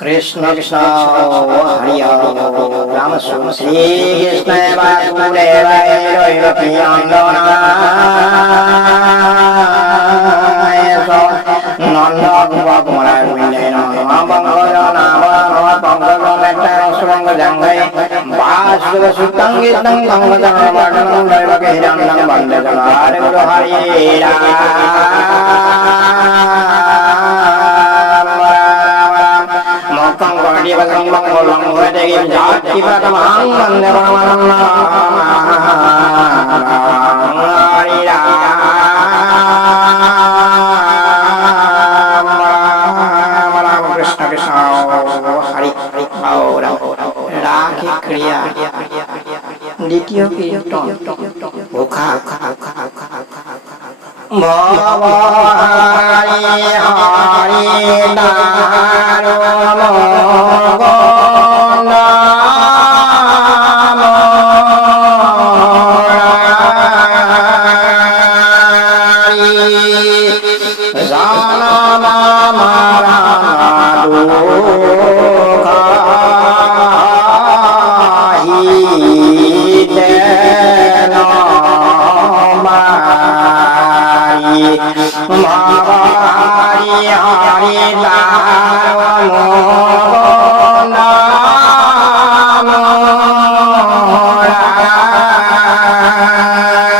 कृष्ण कृष्ण हरि राम श्री कृष्ण वासुदेवाय नंद कुमार गोविंदे नमः पंकज नाम पंकज मेट्टा सुरंग जंगै वासुदेव सुतं गीतं पंकज वर्णनं दैवके हिरण्यं वन्दे जगद् Guru Hari Ram Mokang kodi bakang bangolong wede kim jati pratamang bande paramanam Hari Ram Krishna Krishna Hari Rakhi Kriya Dityo Kirtan Ukha Bhavani Hari Daro Mogonda Morari Zanama Marana Dukha Hidena Mavari Hari Daro Mogonda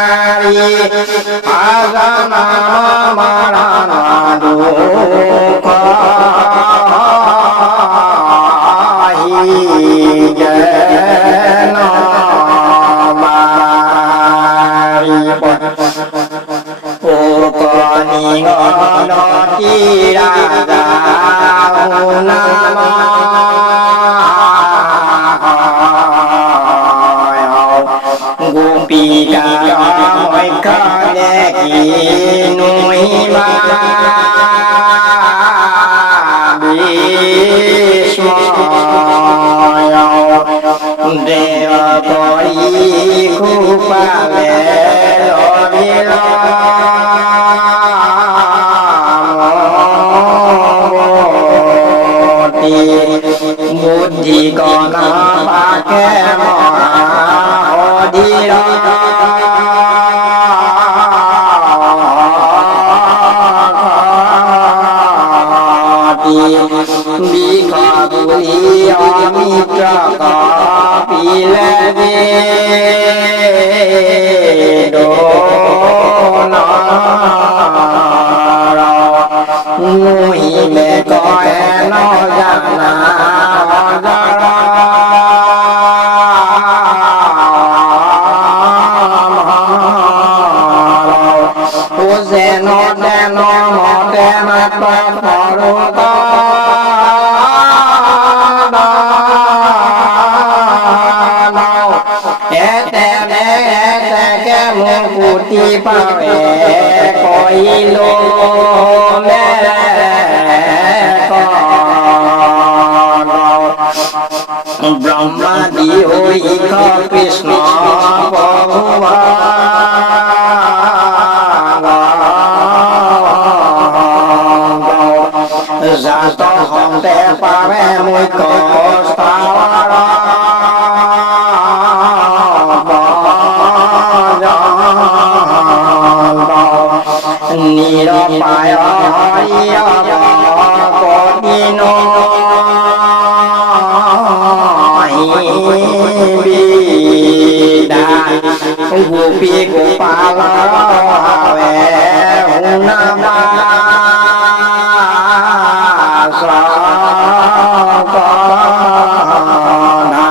Morari Azana Marana Dukha Hidena Mari ngono tiraga unama gupika moi kale kinui ma bismo deva kori kupale lobilo Buddhi kona pake moha odhira Bika buli amitra kapile vedona Nui me koe no jana jara Use no te no mote matpa paruta Ete me ete ke mukuti pave koi lo me Brahma Dio Ika Krishna Bhagavata Jato honte pave mui kostavara Nirapaya Hariya Kodino Bida Gopi Gopala Have Unama Sakana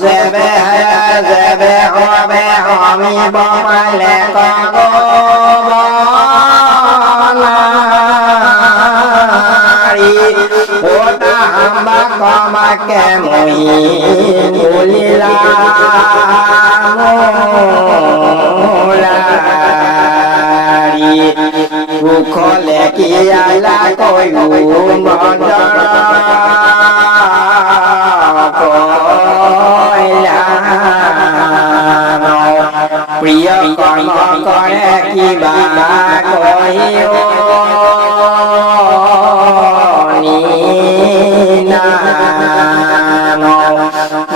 Zebe Zebe Habe Hami Bamale Kagobanari Ota Hamba Kama Kemui Mulila Mulari Ukhole Kiala Koyu Mandara Koila প্রিয় কর্ম করে কিবা কহিও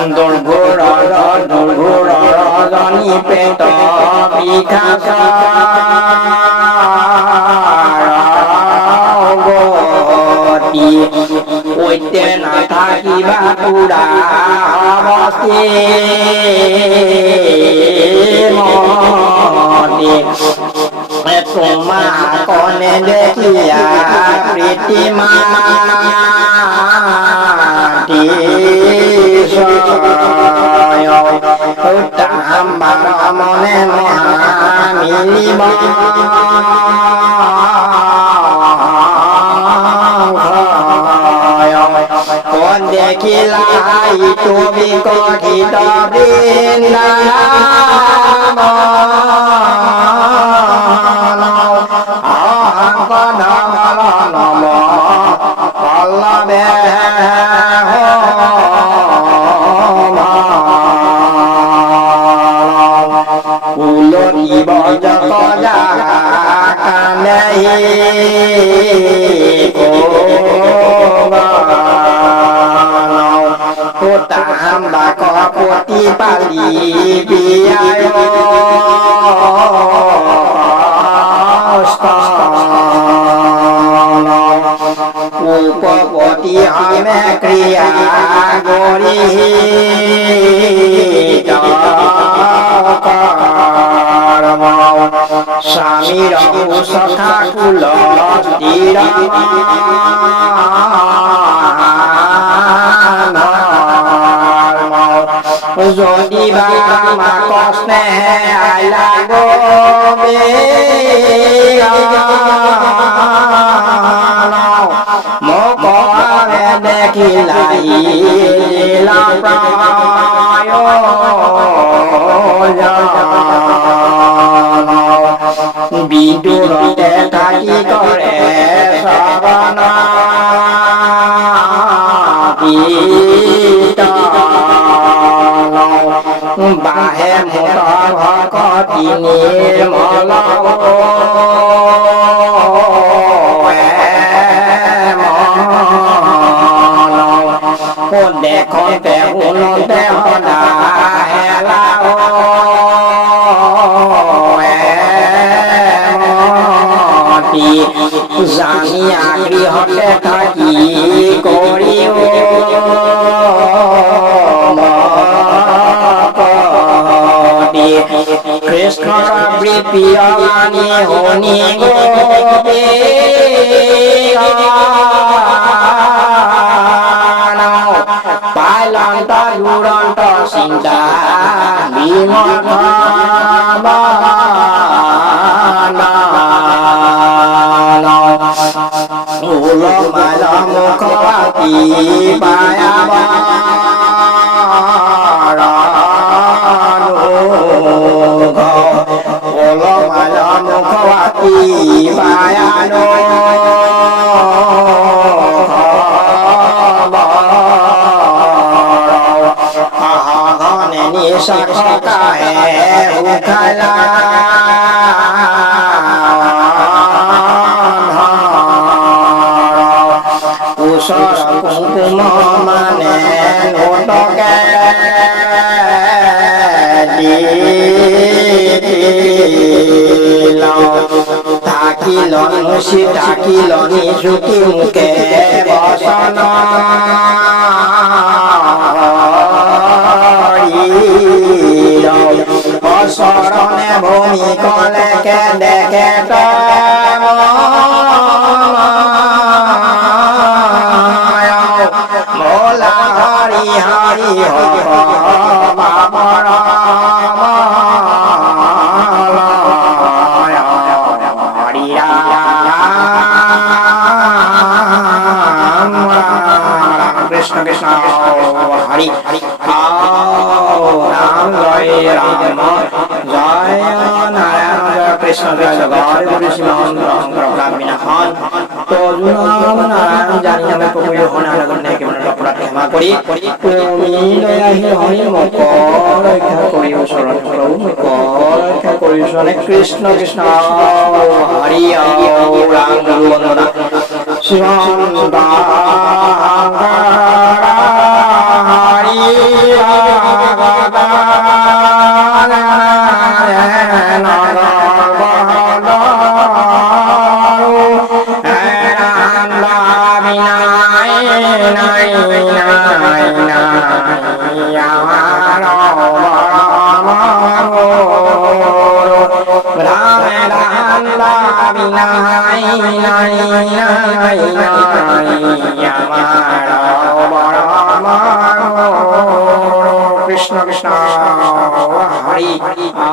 দুর্ঘুর রজনী পেট বিখাস গতি ওইতে না থাকিবা পুরা অবস্থি তোমা কনে দেখিয়া প্রীতিমা মনে মিলিব দেখিলাই তুমি কঠিত বৃন্দাবন পল্লবে কুলটিব যত কানে তাম্বা কপতি পালি বিয়ায় উপপতি আমে ক্রিয়া গরি স্বামীর সখা কুল স্থির যদি বা কষ্ণে আইলা গোবে মোকে দেখিলাই বিদুরতে থাকি করে শ্রবণ বাহে মোট ভকতি নির্মল দেখতে শুনতে সদা হেলা জানিয়া গৃহতে থাকি কৰিও কৃষ্ণৰ প্ৰিয় বাণী শুনি গোপী পাইলন্ত দুৰন্ত চিন্তা বিমত উল মাল মুখী পায়াব উল মাল মুখী পায়ানো নিশাখাহে উঠালা ওচৰ কুকুম মানে নোটকে থাকিল মুচি থাকিল নিযুতি মুখে বচন শরণে ভূমি কলেকে দেখে মোলা হরি হরি বাবর হরি রাম কৃষ্ণ কৃষ্ণ হরি হরি রাম জয় রাম জয় নারায়ণ জয় কৃষ্ণ জয় জগৎ গুরু শ্রীমন্ত বিনাশন তো নাম নারায়ণ জানি আমি প্রভু হনার গণ্যে কেমন অপরাধ ক্ষমা করি তুমি দয়াহীন হরি মক রক্ষা করিও শরণ প্রভু রক্ষা করিস কৃষ্ণ কৃষ্ণ হরি রাম গুরু বন্দনা শিবম হরি কৃষ্ণ কৃষ্ণ হরি রাম।